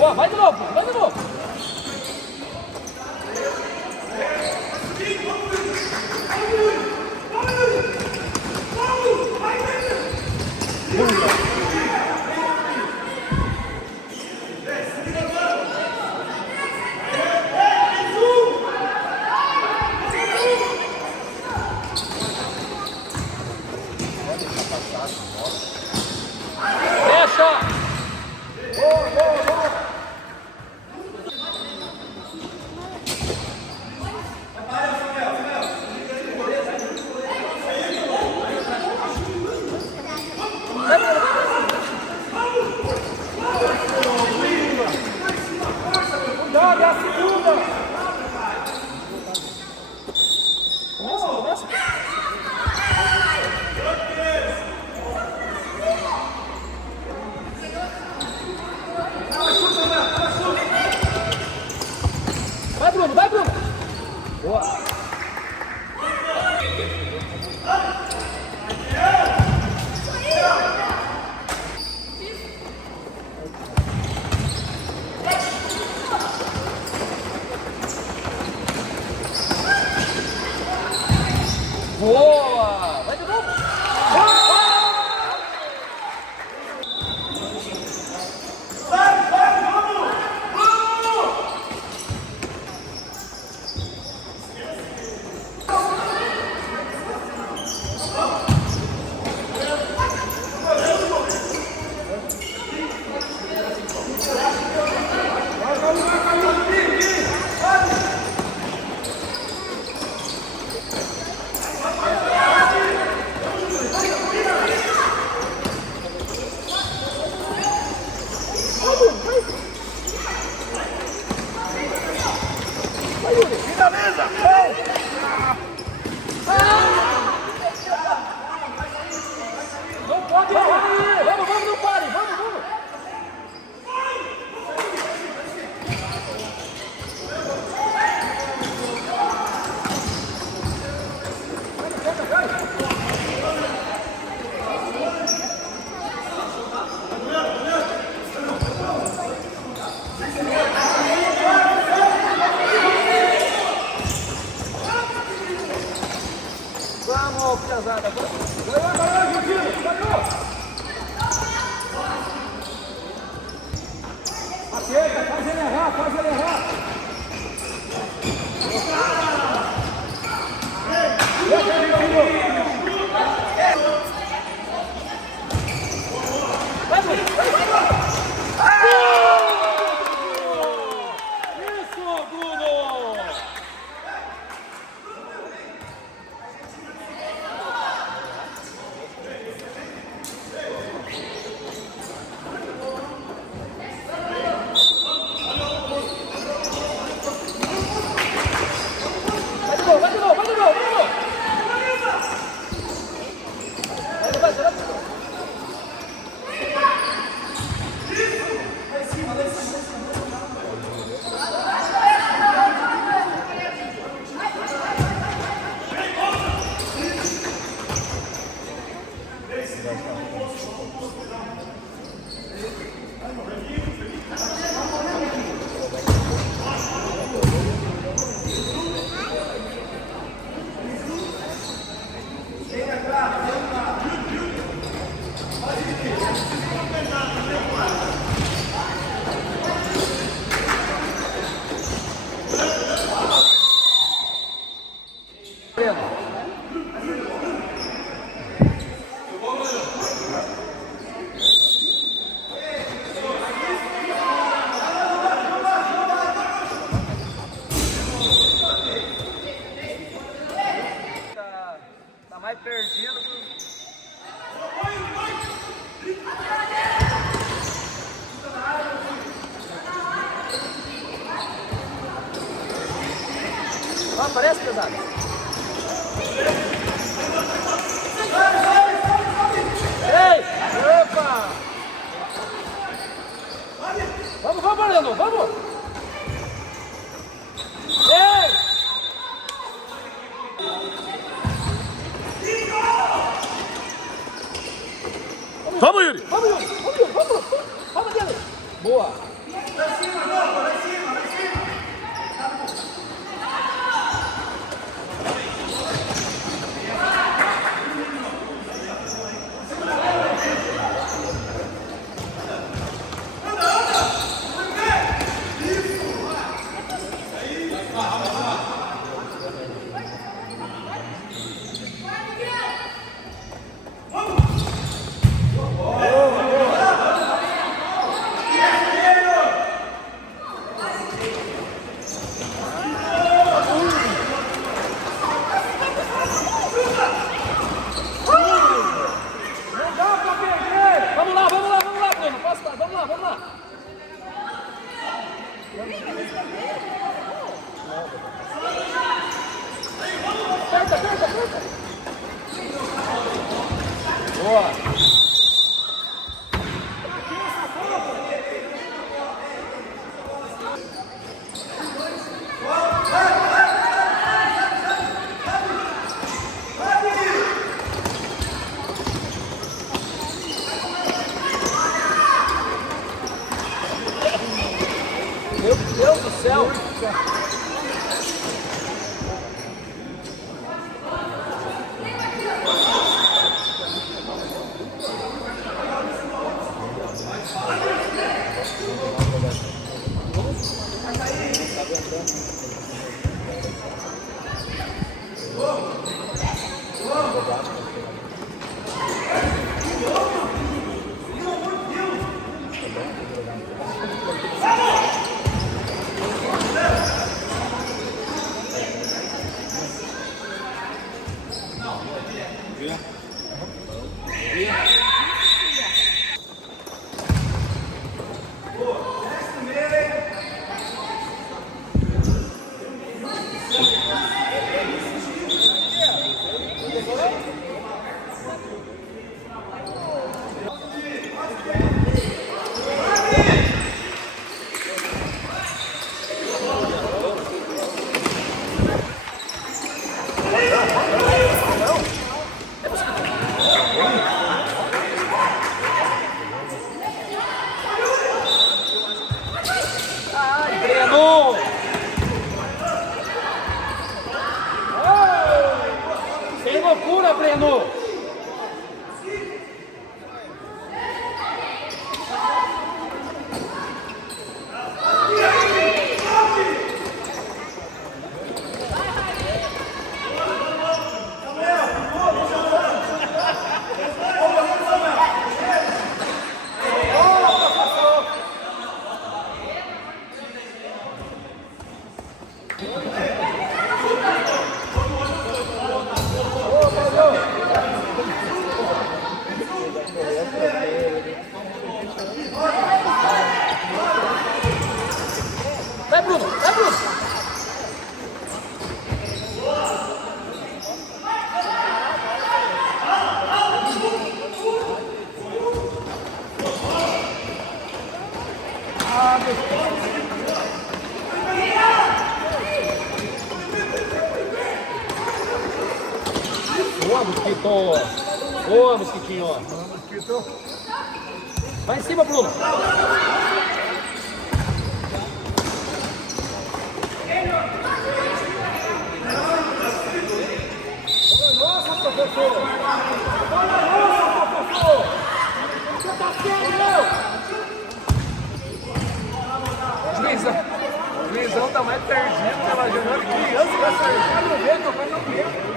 Boa, vai de novo, vai de novo. Fecha! Boa, boa, boa! Cuidado, é a segunda! Começa, começa! Vai, Bruno, vai, Bruno! Boa! Boa! Vai de novo! Finaliza! Não pode errar! Vamos, vamos, não pare! Vamos, vamos! Vamos, pesada! Ganhou, ganhou, Jutinho! Ganhou! Acerta, faz ele errar, faz ele errar! Deixa ele, Jutinho! Vai, Bruno! Isso, Bruno! Vai de novo, vai de novo, vai de novo, vai de novo! Vai, vai, vai! Tá mais perdido que... Ó, parece pesado. Ei! Opa! Vamos, vamos, Mariano, vamos! Ei! Vamos, Yuri! Vamos, Yuri! Vamos, Yuri! Vamos, vamos! Vamos, Yuri! Boa! céu. Sem loucura, Breno! Vai, Bruno! Vai, Bruno! Boa, Mosquito! Boa, Mosquitinho! Mosquito! Vai em cima, Bruno! Nossa, professor! Olha, nossa, professor! Você tá sério? O juizão tá mais perdido, tá imaginando criança vai acertar no vento, vai no vento.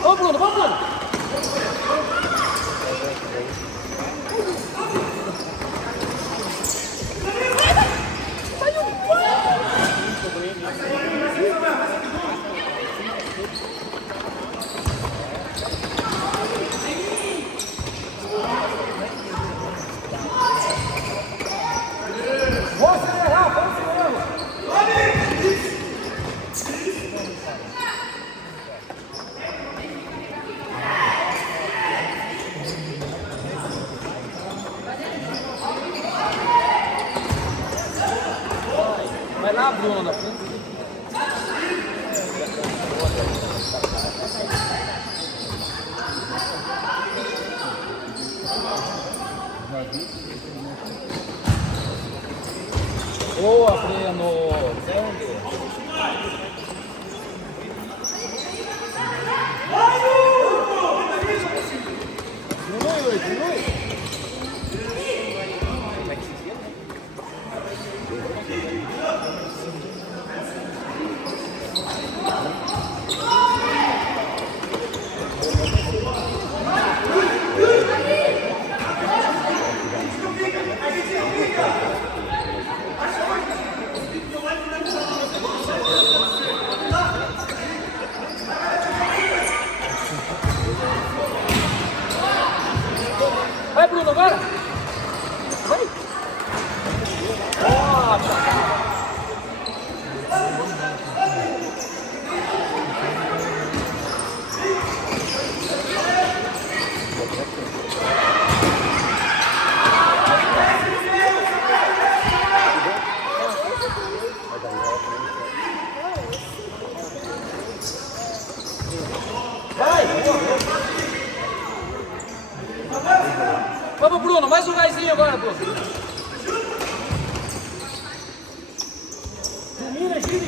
Vamos, Bruno, vamos, Bruno! Vou acelerar, vamos acelerar! Vai lá, Bruno. Boa, Breno. Diminui.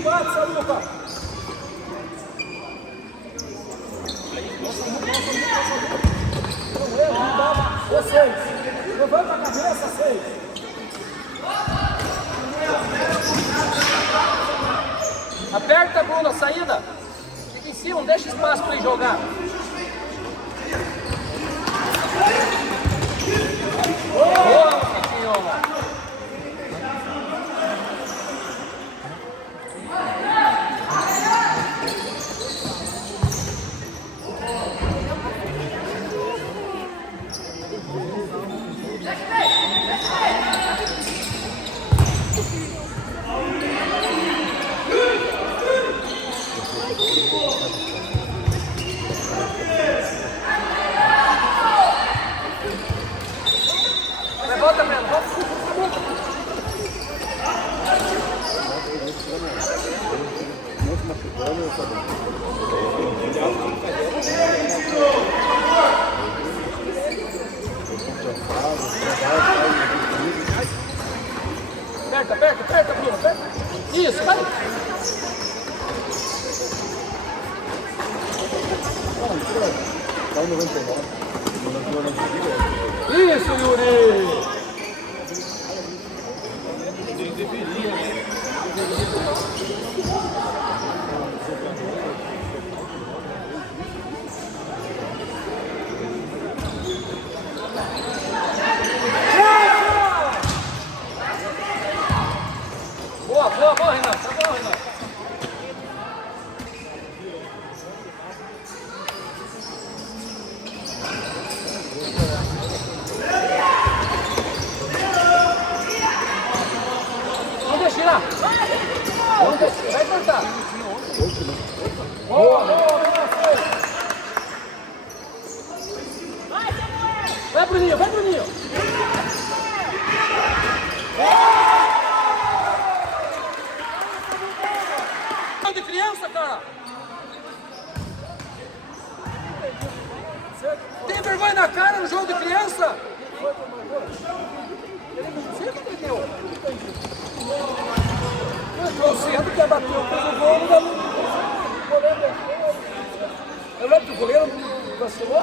bate, Saluca. Não erra, não 6. Levanta a cabeça, 6. Aperta, Bruno, a saída. Fica em cima, não deixa espaço para ele jogar. Boa, Marquinhos. Volta, Melo, volta. Aperta, Bruno, aperta. Isso, vai. Isso, Yuri. Boa, Renato. Tá bom, Renato. Vamos deixar. Vai cortar. Boa. Vai, Bruninho. De criança, cara. Tem vergonha na cara no jogo de criança? Você entendeu? O Centro quer bater o gol, eu lembro que o goleiro vacilou.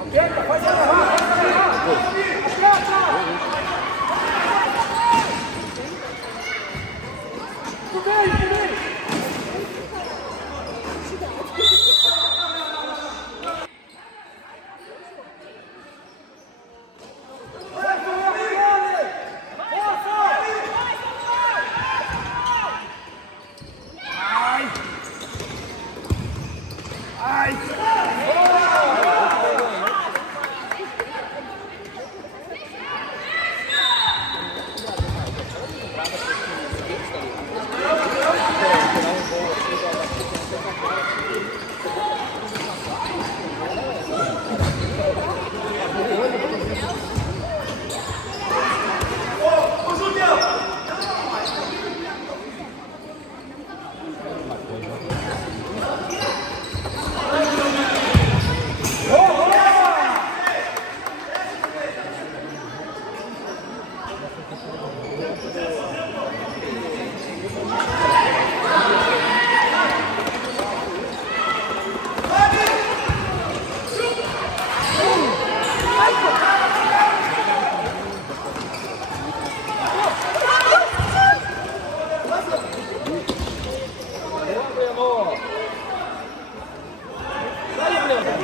Aperta, faz agarrar. Aperta!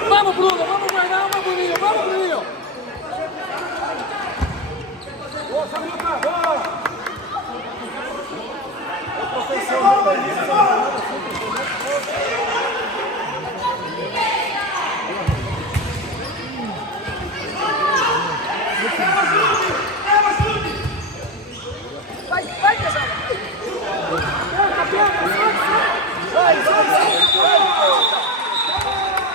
Vamos, Bruno, vamos guardar uma, Bruninho, vamos, Bruninho. Boa, Samuca, boa. É profissional.